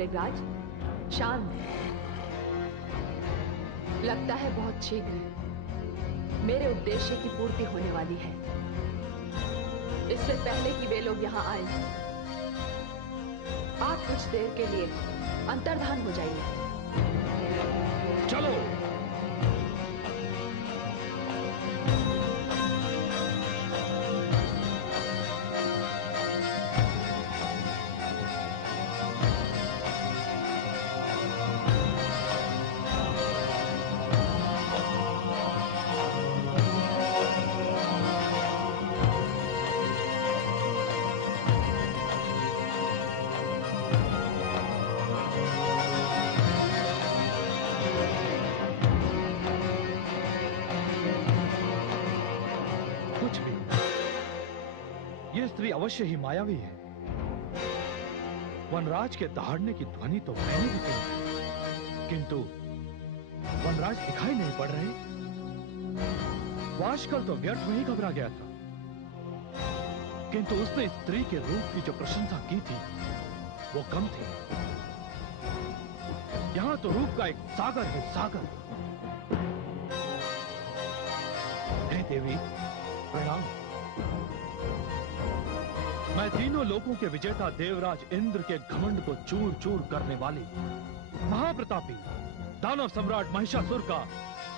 मृगराज, शांत। लगता है बहुत शीघ्र मेरे उद्देश्य की पूर्ति होने वाली है। इससे पहले कि वे लोग यहाँ आए, आप कुछ देर के लिए अंतर्धान हो जाइए। चलो। अवश्य ही मायावी है। वनराज के दहाड़ने की ध्वनि तो मैंने भी सुनी, किंतु वनराज दिखाई नहीं पड़ रहे। वाशकल तो व्यर्थ में ही घबरा गया था, किंतु उसने स्त्री के रूप की जो प्रशंसा की थी वो कम थी। यहां तो रूप का एक सागर है, सागर। हे देवी, प्रणाम। मैं तीनों लोकों के विजेता देवराज इंद्र के घमंड को चूर चूर करने वाले महाप्रतापी दानव सम्राट महिषासुर का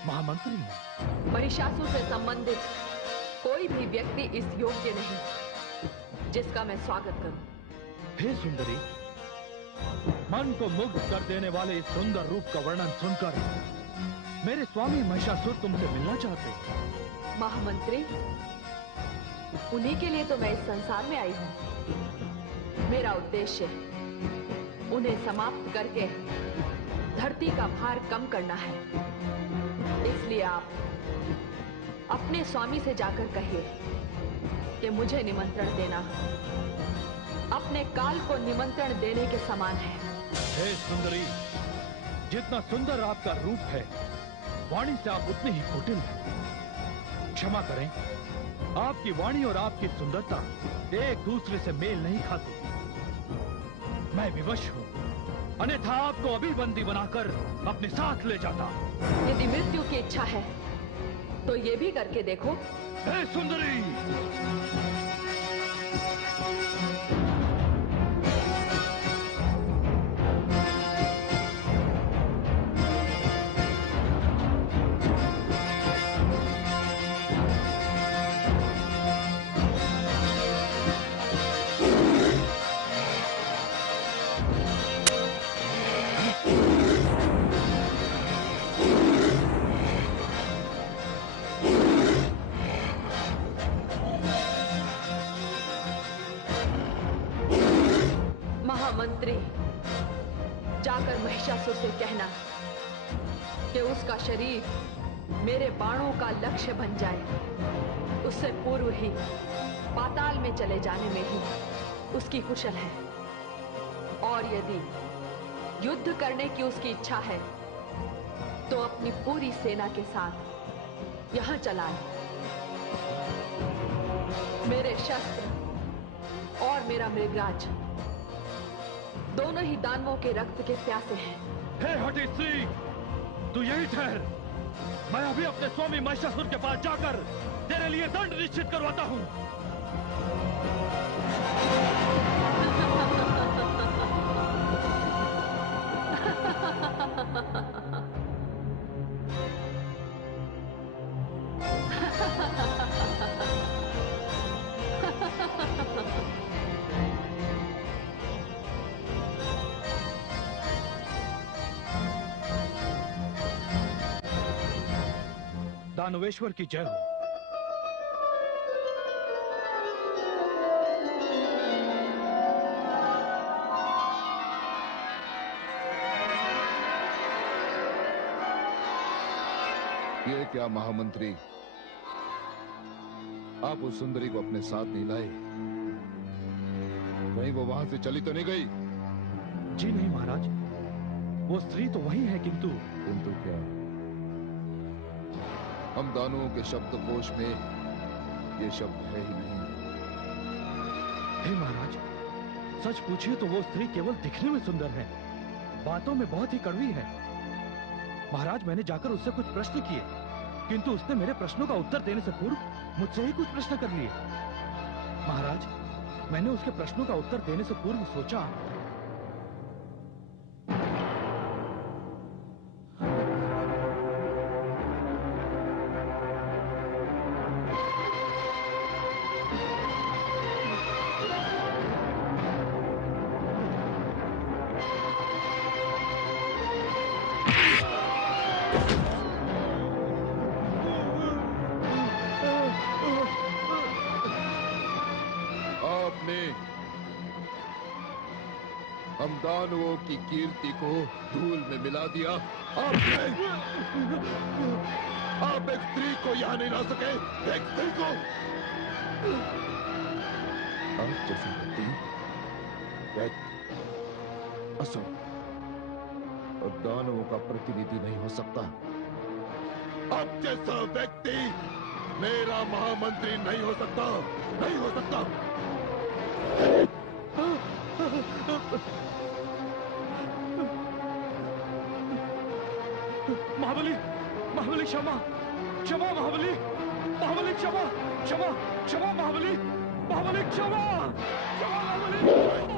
महामंत्री हूं। महिषासुर से संबंधित कोई भी व्यक्ति इस योग्य नहीं जिसका मैं स्वागत करूं। हे सुंदरी, मन को मुग्ध कर देने वाले इस सुंदर रूप का वर्णन सुनकर मेरे स्वामी महिषासुर तुमसे मिलना चाहते हैं। महामंत्री, उन्हीं के लिए तो मैं इस संसार में आई हूं। मेरा उद्देश्य उन्हें समाप्त करके धरती का भार कम करना है। इसलिए आप अपने स्वामी से जाकर कहिए कि मुझे निमंत्रण देना अपने काल को निमंत्रण देने के समान है। हे सुंदरी, जितना सुंदर आपका रूप है, वाणी से आप उतने ही कुटिल हैं। क्षमा करें, आपकी वाणी और आपकी सुंदरता एक दूसरे से मेल नहीं खाती। मैं विवश हूं, अन्यथा आपको अभी बंदी बनाकर अपने साथ ले जाता। यदि मृत्यु की इच्छा है तो ये भी करके देखो। हे सुंदरी, मंत्री, जाकर महिषासुर से कहना कि उसका शरीर मेरे बाणों का लक्ष्य बन जाए। उससे पूर्व ही पाताल में चले जाने में ही उसकी कुशल है। और यदि युद्ध करने की उसकी इच्छा है तो अपनी पूरी सेना के साथ यहां चला आए। मेरे शस्त्र और मेरा मृगराज दोनों ही दानवों के रक्त के प्यासे हैं। हे हठी स्त्री, तू यही ठहर। मैं अभी अपने स्वामी महिषासुर के पास जाकर तेरे लिए दंड निश्चित करवाता हूं। दानवेश्वर की जय हो। ये क्या महामंत्री, आप उस सुंदरी को अपने साथ नहीं लाए? कहीं वो वहां से चली तो नहीं गई? जी नहीं महाराज, वो स्त्री तो वही है, किंतु क्या? हम दानवों के शब्दकोश में ये शब्द है ही नहीं। हे महाराज, सच पूछिए तो वो स्त्री केवल दिखने में सुंदर है, बातों में बहुत ही कड़वी है। महाराज, मैंने जाकर उससे कुछ प्रश्न किए, किंतु उसने मेरे प्रश्नों का उत्तर देने से पूर्व मुझसे ही कुछ प्रश्न कर लिए। महाराज, मैंने उसके प्रश्नों का उत्तर देने से पूर्व सोचा, हम दानवों की कीर्ति को धूल में मिला दिया। आप एक स्त्री को यहाँ नहीं ला सके, एक स्त्री को। आप जैसा व्यक्ति असुर और दानवों का प्रतिनिधि नहीं हो सकता। आप जैसा व्यक्ति मेरा महामंत्री नहीं हो सकता, नहीं हो सकता। महाबली, महाबली क्षमा, क्षमा महाबली, महाबली क्षमा, क्षमा, क्षमा महाबली, महाबली क्षमा, क्षमा महाबली।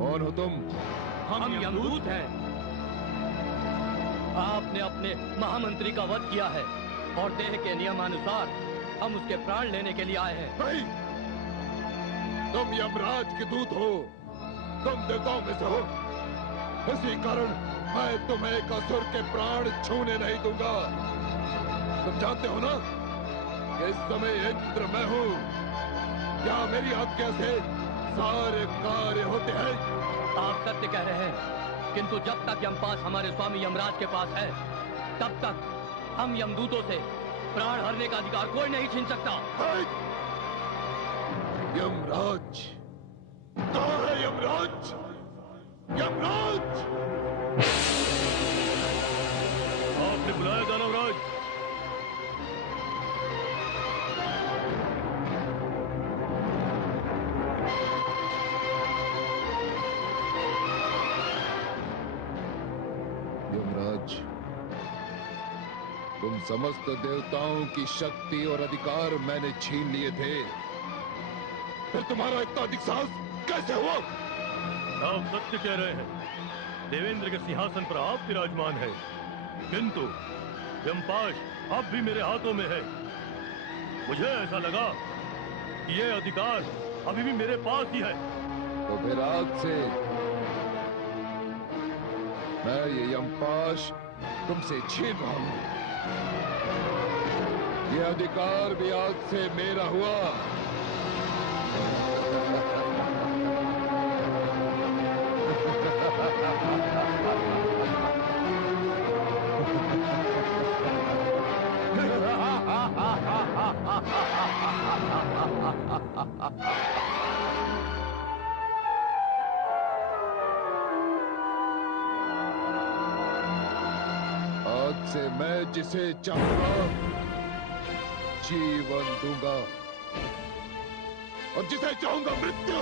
कौन हो तुम? हम यमदूत हैं। आपने अपने महामंत्री का वध किया है और देह के नियमानुसार हम उसके प्राण लेने के लिए आए हैं। नहीं, तुम यमराज के दूत हो, तुम देवताओं में से हो। इसी कारण मैं तुम्हें एक असुर के प्राण छूने नहीं दूंगा। तुम जानते हो ना, इस समय इंद्र मैं हूँ। क्या मेरी आज्ञा से सारे कार्य होते हैं? आप सत्य कह रहे हैं, किंतु जब तक यमपाश हमारे स्वामी यमराज के पास है, तब तक हम यमदूतों से प्राण हरने का अधिकार कोई नहीं छीन सकता। यमराज कहाँ है? यमराज, यमराज! आपने बुलाया दानवराज? यमराज, तुम समस्त देवताओं की शक्ति और अधिकार मैंने छीन लिए थे, फिर तुम्हारा इतना अधिक साहस कैसे हुआ? आप सत्य कह रहे हैं। देवेंद्र के सिंहासन पर आप विराजमान है, किंतु यमपाश अब भी मेरे हाथों में है। मुझे ऐसा लगा कि ये अधिकार अभी भी मेरे पास ही है। तो फिर आज से मैं ये यमपाश तुमसे छीन रहा हूं। ये अधिकार भी आज से मेरा हुआ। आज से मैं जिसे चाहूंगा जीवन दूंगा और जिसे चाहूंगा मृत्यु।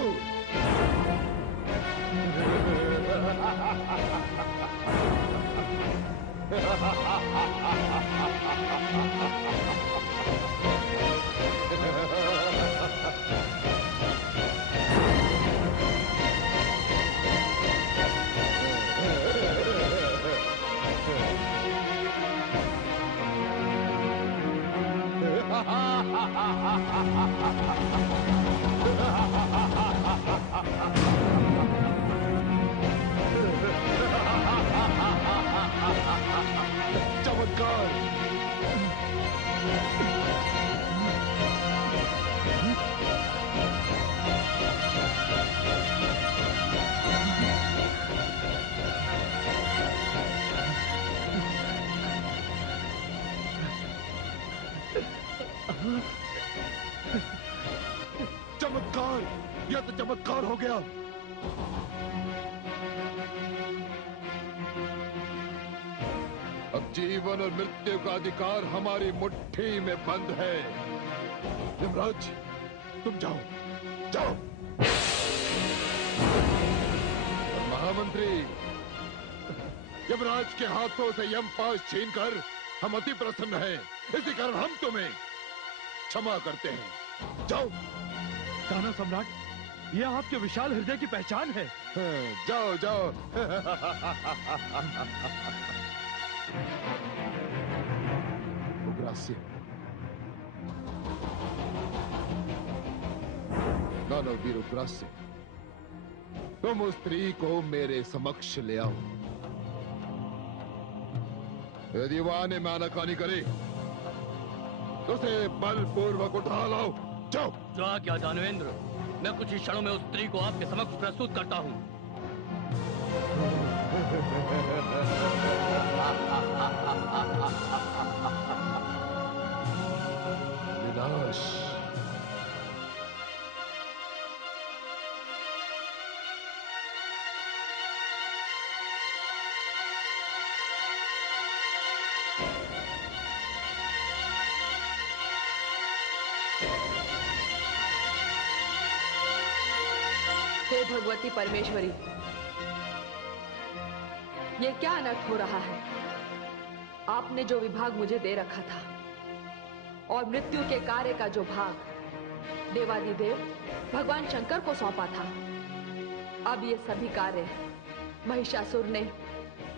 और हो गया। अब जीवन और मृत्यु का अधिकार हमारी मुट्ठी में बंद है। यमराज, तुम जाओ, जाओ। और महामंत्री, यमराज के हाथों से यमपाश छीनकर हम अति प्रसन्न हैं। इसी कारण हम तुम्हें क्षमा करते हैं। जाओ। दानव सम्राट, यह आपके विशाल हृदय की पहचान है। जाओ जाओ। उग्रास्य, दानववीर उग्रास्य, तुम उस स्त्री को मेरे समक्ष ले आओ। यदि वह आने में आनाकानी करे तो उसे बलपूर्वक उठा लाओ। जाओ। जो आज्ञा दानवेंद्र, मैं कुछ ही क्षणों में उस स्त्री को आपके समक्ष प्रस्तुत करता हूँ। विनाश। हे भगवती परमेश्वरी, ये क्या अनर्थ हो रहा है? आपने जो विभाग मुझे दे रखा था और मृत्यु के कार्य का जो भाग देवादिदेव भगवान शंकर को सौंपा था, अब ये सभी कार्य महिषासुर ने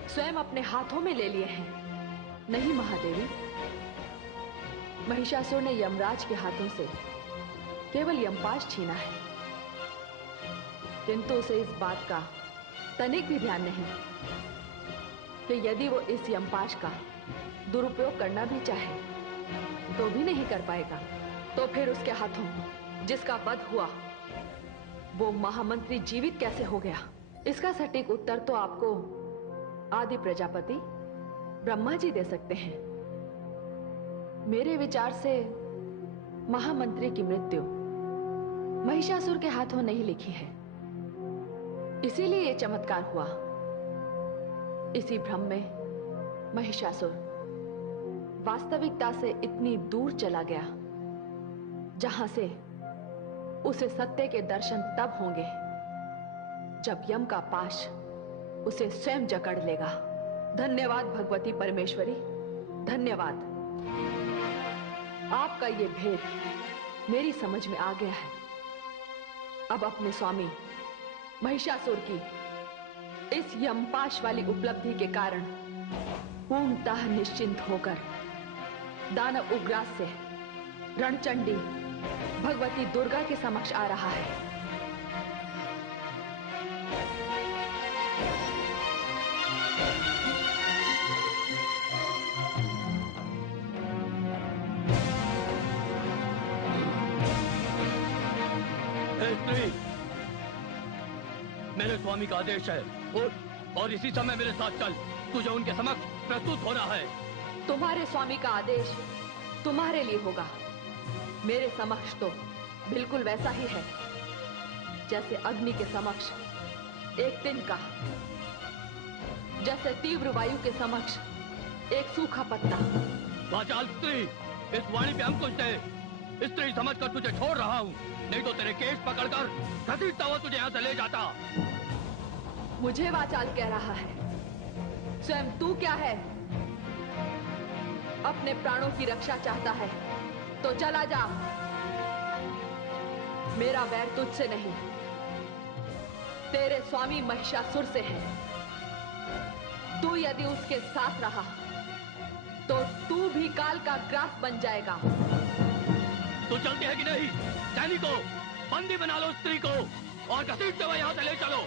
स्वयं अपने हाथों में ले लिए हैं। नहीं महादेवी, महिषासुर ने यमराज के हाथों से केवल यमपाश छीना है, किंतु उसे इस बात का तनिक भी ध्यान नहीं कि यदि वो इस यमपाश का दुरुपयोग करना भी चाहे तो भी नहीं कर पाएगा। तो फिर उसके हाथों जिसका वध हुआ वो महामंत्री जीवित कैसे हो गया? इसका सटीक उत्तर तो आपको आदि प्रजापति ब्रह्मा जी दे सकते हैं। मेरे विचार से महामंत्री की मृत्यु महिषासुर के हाथों नहीं लिखी है, इसीलिए ये चमत्कार हुआ। इसी भ्रम में महिषासुर वास्तविकता से इतनी दूर चला गया जहां से उसे सत्य के दर्शन तब होंगे जब यम का पाश उसे स्वयं जकड़ लेगा। धन्यवाद भगवती परमेश्वरी, धन्यवाद। आपका ये भेद मेरी समझ में आ गया है। अब अपने स्वामी महिषासुर की इस यमपाश वाली उपलब्धि के कारण पूर्णतः निश्चिंत होकर दानव उग्रास से रणचंडी भगवती दुर्गा के समक्ष आ रहा है। स्त्री, मेरे स्वामी का आदेश है, उठ और इसी समय मेरे साथ चल। तुझे उनके समक्ष प्रस्तुत होना है। तुम्हारे स्वामी का आदेश तुम्हारे लिए होगा, मेरे समक्ष तो बिल्कुल वैसा ही है जैसे अग्नि के समक्ष एक तिनका, जैसे तीव्र वायु के समक्ष एक सूखा पत्ता। वाचाल स्त्री, इस वाणी पे अंकुश दे। स्त्री समझकर तुझे छोड़ रहा हूँ, नहीं तो तेरे केश पकड़कर घसीटता हुआ तुझे यहाँ से ले जाता। मुझे वाचाल कह रहा है, स्वयं तू क्या है? अपने प्राणों की रक्षा चाहता है तो चला जा। मेरा वैर तुझसे नहीं, तेरे स्वामी महिषासुर से है। तू यदि उसके साथ रहा तो तू भी काल का ग्रास बन जाएगा। तू चलती है कि नहीं? सैनिकों, बंदी बना लो स्त्री को और घसीटते हुए यहाँ से ले चलो।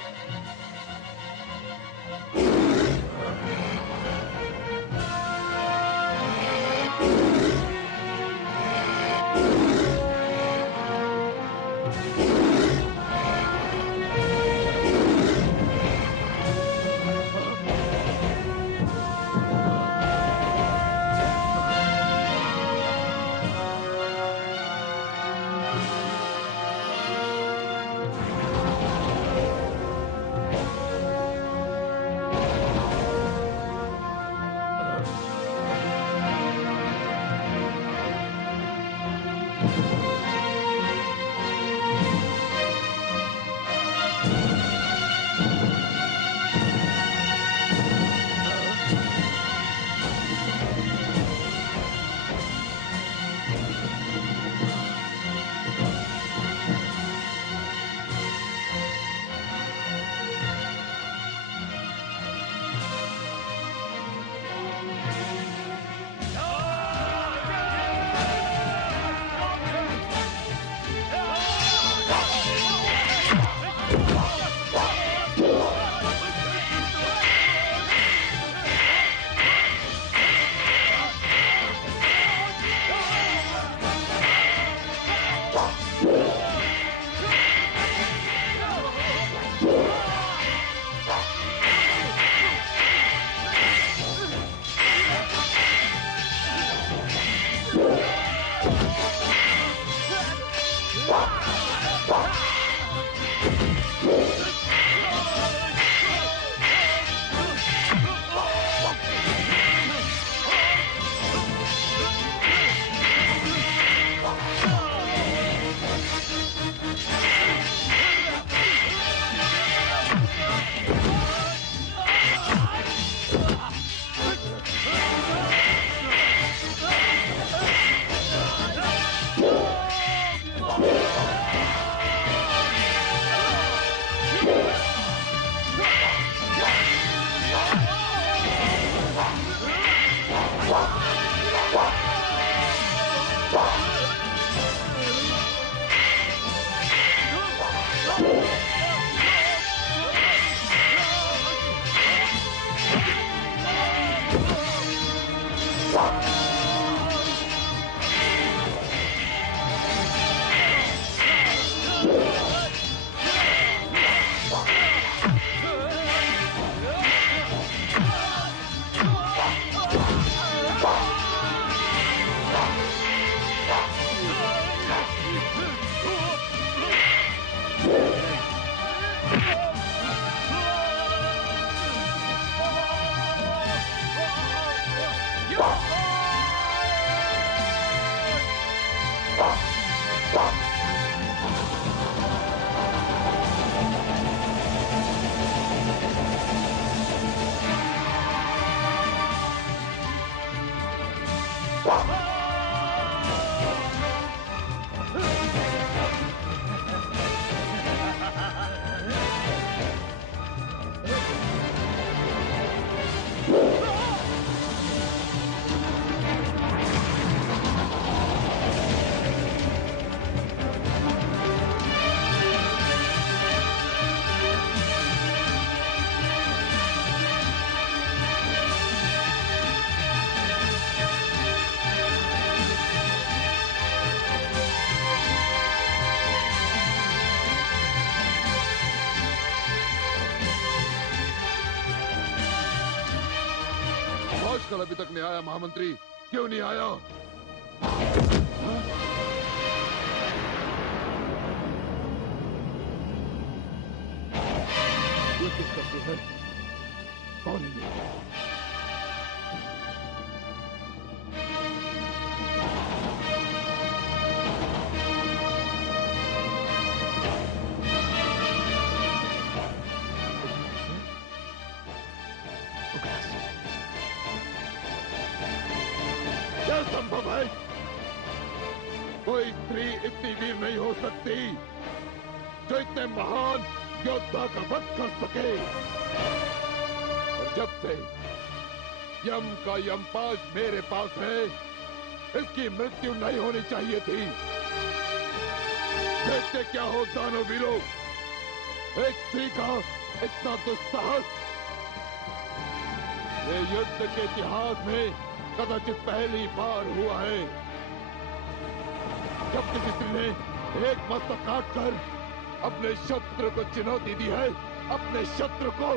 आजकल अभी तक नहीं आया महामंत्री, क्यों नहीं आया? ये किस करते हैं? कौन है ये? क्या संभव है? कोई स्त्री इतनी वीर नहीं हो सकती जो इतने महान योद्धा का वध कर सके। और जब से यम का यमपाश मेरे पास है, इसकी मृत्यु नहीं होनी चाहिए थी। देखते क्या हो दानवीरों, एक स्त्री का इतना दुस्साहस ये युद्ध के इतिहास में कदाचित पहली बार हुआ है, जब किसी स्त्री ने एक मस्तक काटकर अपने शत्रु को चुनौती दी है, अपने शत्रु को।